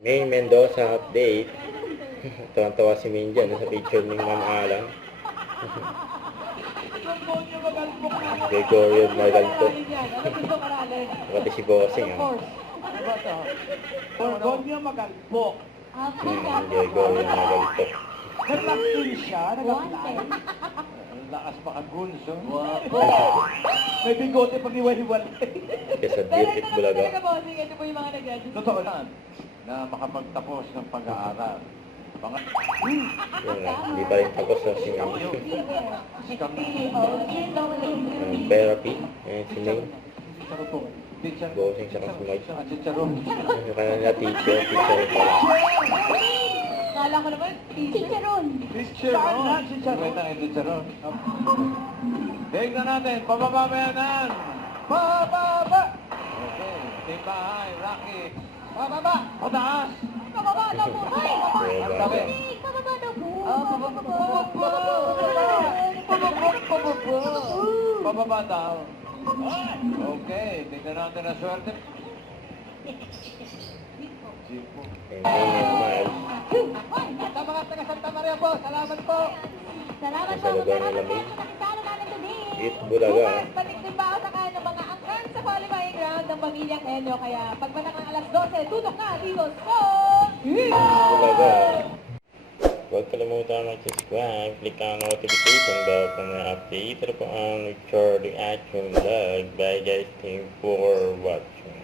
May Mendoza update. Tuwan-tawa si Minjan sa picture ni Ma'am Alang. Gregorio Magalto. Pati si Bossing. Gregorio Magalpo. Gregorio Magalto. Nag-lock-in siya, nag-apply. Ang lakas pa ka-gunso. May bigote pag iwal-iwal. Kesa Dirk Bulaga. Ito po yung mga nag-graduate. Totoo lang na makapagtapos ng pag-aaral. Mga Yun nga, hindi pa rin tapos na si Ma'am. Therapy. Ayan si May. Bossing sa kasumay. Chicharon. Yung kanila teacher pala. Kala ko naman, teacher ron. Chicharon. Kwenta ng chicharon. Tingnan natin. Pababa ba yan? Bababa! Okay. Timbahay. Rocky. Bababa! Pataas. Pababa na po. Ay, Ang dami. pababa na po. Pababa daw. Okay. Tingnan natin ang swerte. Jeep. And Miles. Sa mga taga Santa Maria po, salamat po. Salamat Sa po. lugar nila May. Nakitalo namin today. Eat Bulaga. Balik din ba ako sa kanya ng mga angkan sa qualifying round ng pamilyang Enyo. Kaya pagbanak ng alas 12, tutok na dito sa... Bulaga. Huwag kalimutan mag-subscribe, click ang notification bell para ma-update. Ito po ang Richard Action Vlog. Bye guys, thank you for watching.